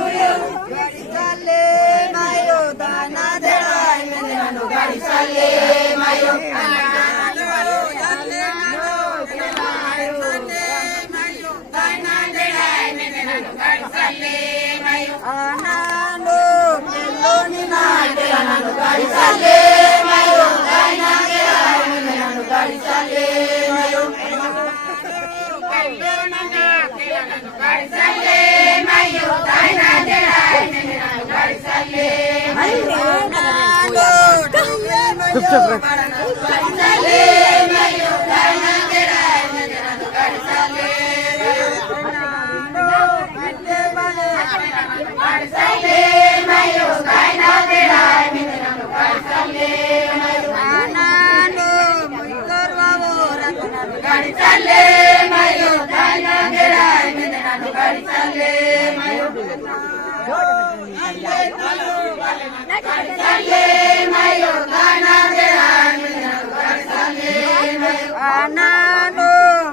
गाड़ी चाले मायो दाना देड़ाय मेरे नानो गाड़ी चाले मायो आनानो मेलोनी ना तेरा नानो गाड़ी चाले मायो दाना देड़ाय मेरे नानो गाड़ी चाले मायो गाड़ी चाले मायो दाना देड़ाय मेरे नानो गाड़ी चाले मायो चुप चुप गाड़ी चाले मायो दाना देड़ाय मेरे नानो गाड़ी चाले गाड़ी चाले मायो दाना देड़ाय मेरे नानो गाड़ी चाले मायो आनानो मुकर बाबो रतनानो गाड़ी चाले मायो दाना देड़ाय मेरे नानो गाड़ी चाले मायो गाड़ी चाले मायो दाना देड़ाय मेरे नानो गाड़ी चाले मायो आनानो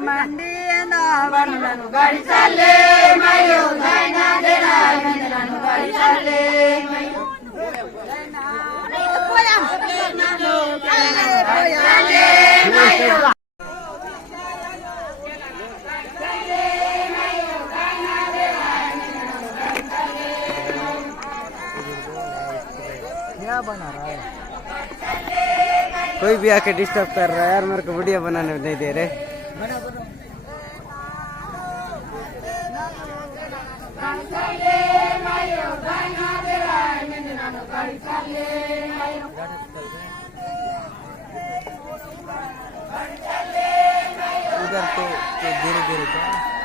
मंडियना वरनानो गाड़ी चाले मायो दाना देड़ाय मेरे नानो गाड़ी चाले मायो क्या बना रहा है? कोई भी आके डिस्टर्ब कर रहा है यार, मेरे को वीडियो बनाने नहीं दे रहे। उधर तो धीरे धीरे